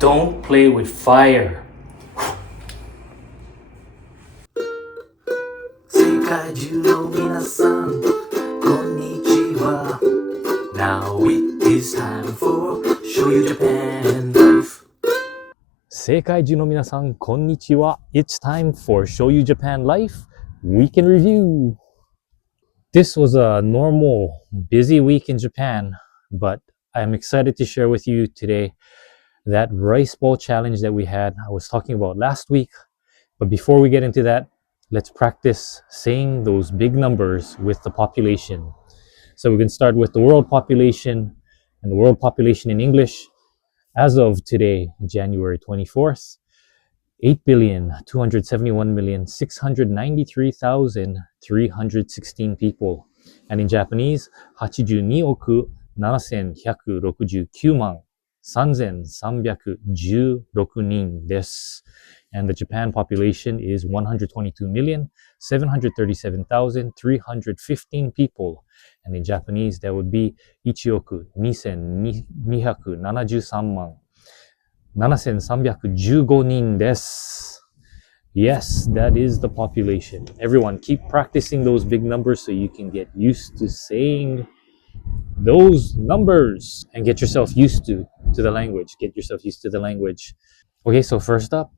Don't play with fire. 世界中の皆さん、こんにちは。Now it is time for Shoyu Japan Life. 世界中の皆さん、こんにちは。It's time for Shoyu Japan Life Week in Review. This was a normal, busy week in Japan, but I'm excited to share with you today that rice ball challenge that we had. I was talking about last week, but before we get into that, let's practice saying those big numbers with the population. So we can start with the world population, and the world population in English as of today, January 24th, 8,271,693,316 people. And in Japanese, 82億7169万3316人です。And the Japan population is 122,737,315 people. And in Japanese, that would be 1億2273万7315人です。Yes, that is the population. Everyone, keep practicing those big numbers so you can get used to saying those numbers and get yourself used to the language. Get yourself used to the language. Okay, so first up,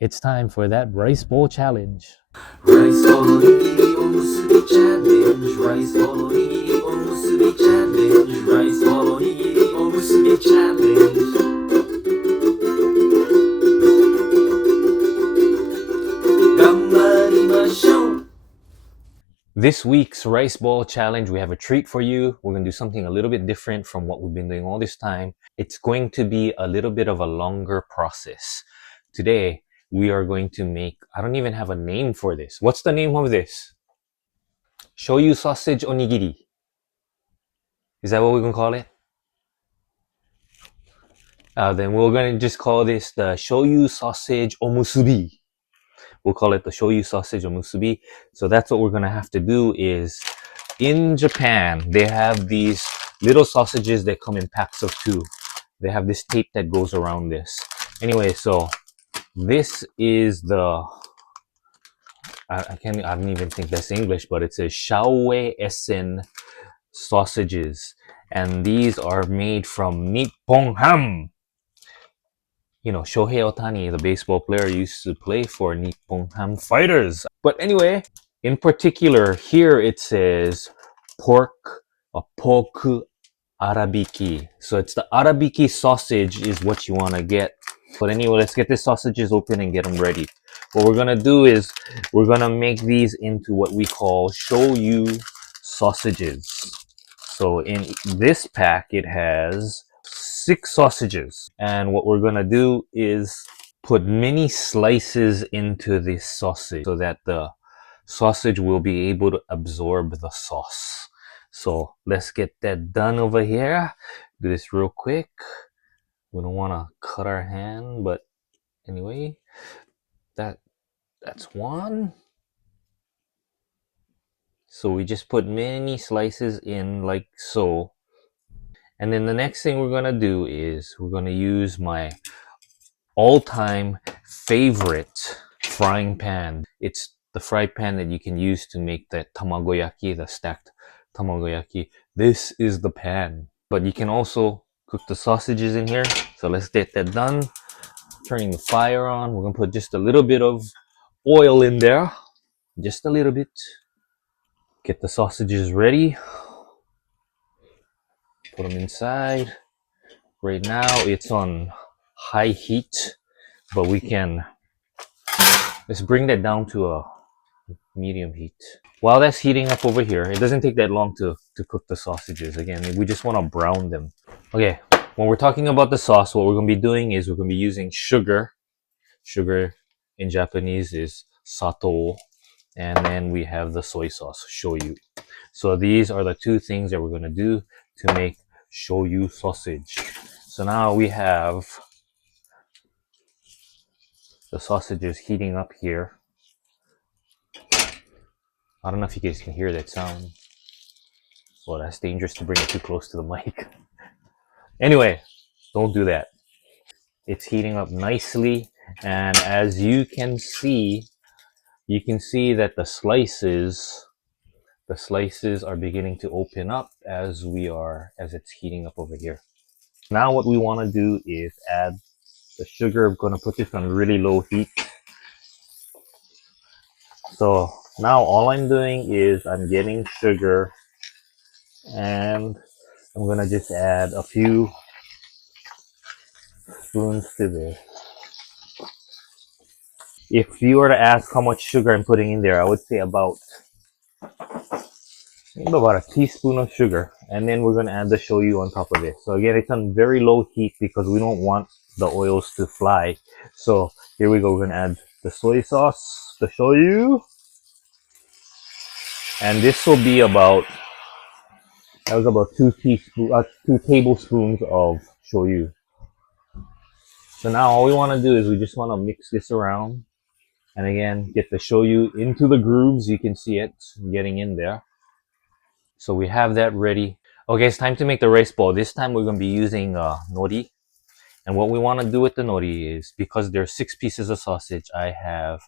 it's time for that rice bowl challenge. Rice Ball Onigiri Musubi Challenge. Rice Ball Onigiri Musubi Challenge. Rice Ball Onigiri Musubi Challenge. This week's rice ball challenge, we have a treat for you. We're going to do something a little bit different from what we've been doing all this time. It's going to be a little bit of a longer process. Today, we are going to make, I don't even have a name for this. What's the name of this? Shoyu sausage onigiri. Is that what we're going to call it? Then we're going to just call this the shoyu sausage omusubi. We'll call it the shoyu sausage omusubi. So that's what we're going to have to do is, in Japan, they have these little sausages that come in packs of 2. They have this tape that goes around this. Anyway, so this is the, I don't even think that's English, but it says Shaoe Essen sausages. And these are made from Nippon Ham. You know, Shohei Ohtani, the baseball player, used to play for Nippon Ham Fighters. But anyway, in particular, here it says pork arabiki. So it's the arabiki sausage is what you want to get. But anyway, let's get the sausages open and get them ready. What we're going to do is we're going to make these into what we call shoyu sausages. So in this pack, it has 6 sausages. And what we're going to do is put mini slices into this sausage so that the sausage will be able to absorb the sauce. So let's get that done over here. Do this real quick. We don't want to cut our hand, but anyway, that's one. So we just put mini slices in like so. And then the next thing we're going to do is we're going to use my all-time favorite frying pan. It's the fry pan that you can use to make the tamagoyaki, the stacked tamagoyaki. This is the pan. But you can also cook the sausages in here. So let's get that done. Turning the fire on. We're going to put just a little bit of oil in there. Just a little bit. Get the sausages ready. Put them inside. Right now it's on high heat, but let's bring that down to a medium heat. While that's heating up over here, it doesn't take that long to cook the sausages. Again, we just want to brown them. Okay, when we're talking about the sauce, what we're going to be doing is we're going to be using sugar. Sugar in Japanese is sato. And then we have the soy sauce, shoyu. So these are the 2 things that we're going to do to make shoyu sausage. So now we have the sausages heating up here. I don't know if you guys can hear that sound. Well, that's dangerous to bring it too close to the mic. Anyway, don't do that. It's heating up nicely, and as you can see that the slices are beginning to open up as it's heating up over here. Now what we want to do is add the sugar. I'm going to put this on really low heat. So now all I'm doing is I'm getting sugar, and I'm going to just add a few spoons to this. If you were to ask how much sugar I'm putting in there, I would say about a teaspoon of sugar, and then we're going to add the shoyu on top of it. So again, it's on very low heat because we don't want the oils to fly. So here we go. We're going to add the soy sauce, the shoyu, and this will be about 2 tablespoons of shoyu. So now all we want to do is we just want to mix this around, and again get the shoyu into the grooves. You can see it getting in there. So we have that ready. Okay, it's time to make the rice ball. This time we're going to be using nori. And what we want to do with the nori is, because there's 6 pieces of sausage, I have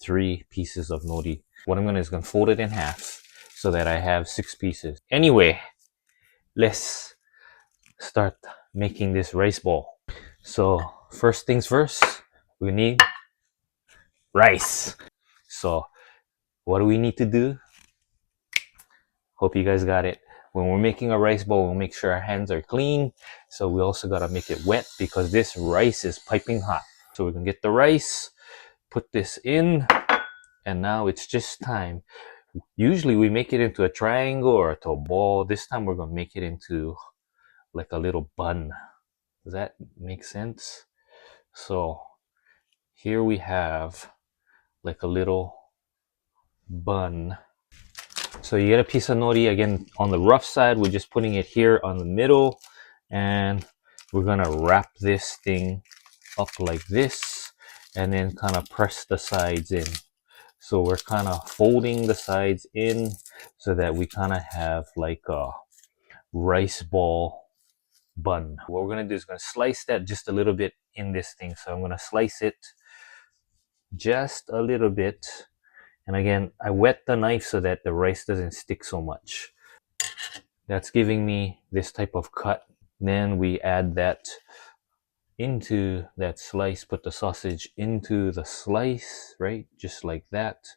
3 pieces of nori. What I'm going to do is going to fold it in half so that I have 6 pieces. Anyway, let's start making this rice ball. So first things first, we need rice. So what do we need to do? Hope you guys got it. When we're making a rice bowl, we'll make sure our hands are clean. So we also gotta make it wet because this rice is piping hot. So we're gonna get the rice, put this in, and now it's just time. Usually we make it into a triangle or to a ball. This time we're gonna make it into like a little bun. Does that make sense? So here we have like a little bun. So you get a piece of nori. Again, on the rough side, we're just putting it here on the middle, and we're gonna wrap this thing up like this and then kind of press the sides in. So we're kind of folding the sides in so that we kind of have like a rice ball bun. What we're gonna do is gonna slice that just a little bit in this thing. So I'm gonna slice it just a little bit. And again, I wet the knife so that the rice doesn't stick so much. That's giving me this type of cut. Then we add that into that slice, put the sausage into the slice, right? Just like that.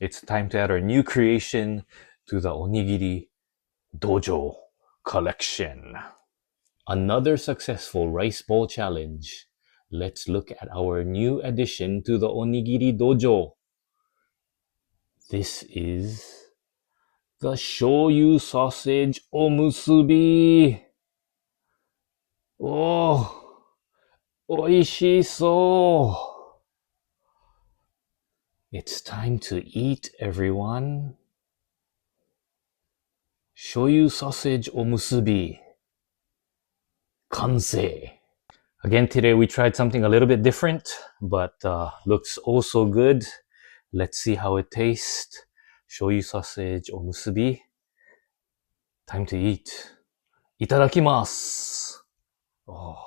It's time to add our new creation to the Onigiri Dojo collection. Another successful rice bowl challenge. Let's look at our new addition to the Onigiri Dojo. This is the shoyu sausage omusubi. Oh, oishiso. It's time to eat, everyone. Shoyu sausage omusubi. Kansei. Again, today we tried something a little bit different, but looks also good. Let's see how it tastes. Shoyu sausage omusubi. Time to eat. Itadakimasu. Oh.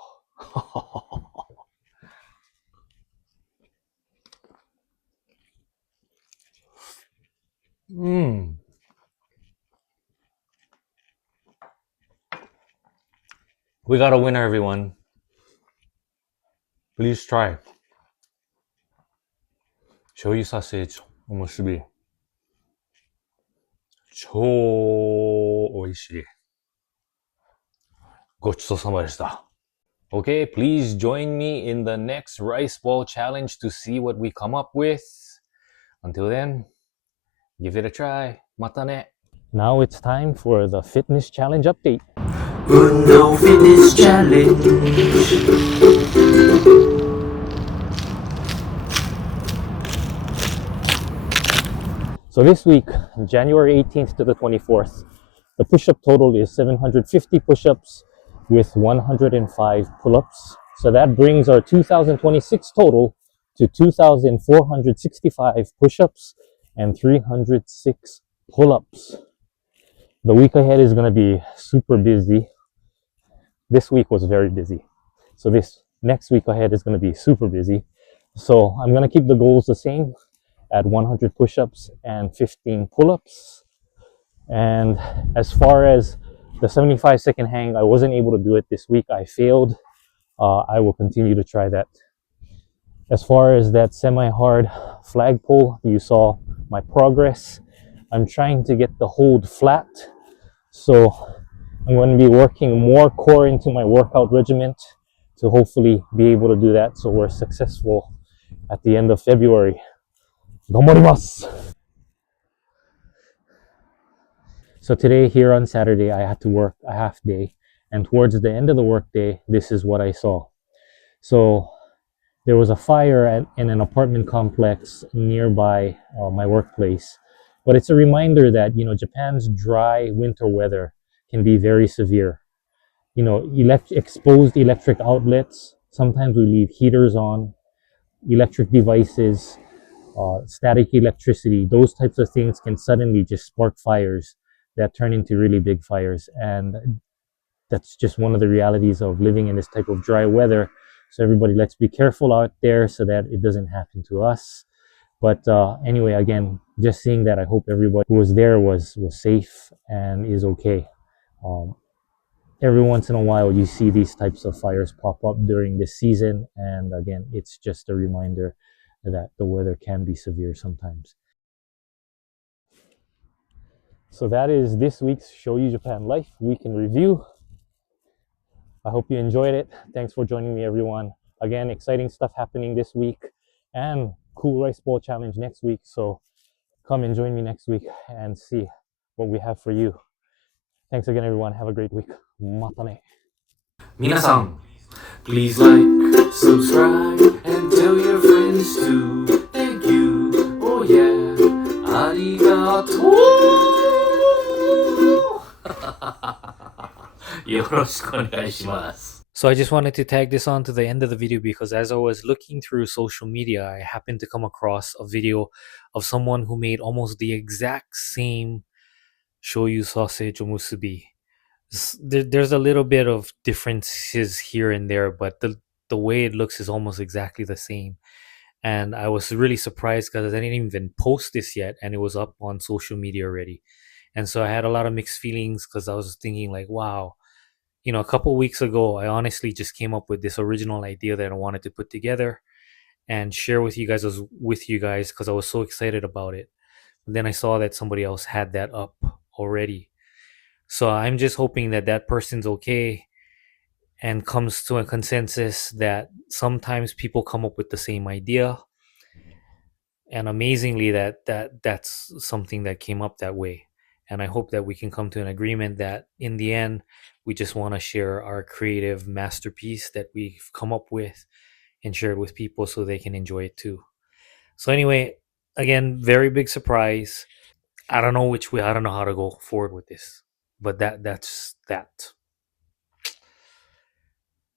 Mmm. We got a winner, everyone. Please try shoyu sausage omusubi. 超美味しい。ごちそうさまでした。Okay, please join me in the next rice ball challenge to see what we come up with. Until then, give it a try. またね。Now it's time for the fitness challenge update. Uno Fitness Challenge. So this week, January 18th to the 24th, the push-up total is 750 push-ups with 105 pull-ups. So that brings our 2026 total to 2,465 push-ups and 306 pull-ups. The week ahead is going to be super busy. This week was very busy. So this Next week ahead is going to be super busy. So I'm going to keep the goals the same at 100 push-ups and 15 pull-ups. And as far as the 75-second hang, I wasn't able to do it this week. I failed. I will continue to try that. As far as that semi-hard flagpole, you saw my progress. I'm trying to get the hold flat. So I'm going to be working more core into my workout regimen to hopefully be able to do that so we're successful at the end of February. 頑張ります! So today here on Saturday, I had to work a half day. And towards the end of the workday, this is what I saw. So there was a fire in an apartment complex nearby my workplace. But it's a reminder that, Japan's dry winter weather can be very severe. Exposed electric outlets, sometimes we leave heaters on, electric devices, static electricity, those types of things can suddenly just spark fires that turn into really big fires. And that's just one of the realities of living in this type of dry weather. So everybody, let's be careful out there so that it doesn't happen to us. But anyway, again, just seeing that, I hope everybody who was there was safe and is okay. Every once in a while, you see these types of fires pop up during this season. And again, it's just a reminder that the weather can be severe sometimes. So that is this week's Shoyu Japan Life Week in Review. I hope you enjoyed it. Thanks for joining me, everyone. Again, exciting stuff happening this week and cool rice bowl challenge next week. So come and join me next week and see what we have for you. Thanks again, everyone. Have a great week. Mata ne. 皆さん Please like, subscribe, and tell your friends too. Thank you, oh yeah, ありがとうよろしくお願いします。 So I just wanted to tag this on to the end of the video because as I was looking through social media, I happened to come across a video of someone who made almost the exact same shoyu sausage omusubi. There's a little bit of differences here and there, but the way it looks is almost exactly the same. And I was really surprised because I didn't even post this yet and it was up on social media already. And so I had a lot of mixed feelings because I was thinking like, wow, a couple weeks ago, I honestly just came up with this original idea that I wanted to put together and share with you guys because I was so excited about it. But then I saw that somebody else had that up already. So I'm just hoping that that person's okay and comes to a consensus that sometimes people come up with the same idea. And amazingly that's something that came up that way. And I hope that we can come to an agreement that in the end we just want to share our creative masterpiece that we've come up with and share it with people so they can enjoy it too. So anyway, again, very big surprise. I don't know how to go forward with this, but that's that.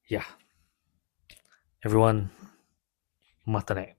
Yeah, everyone, mata ne.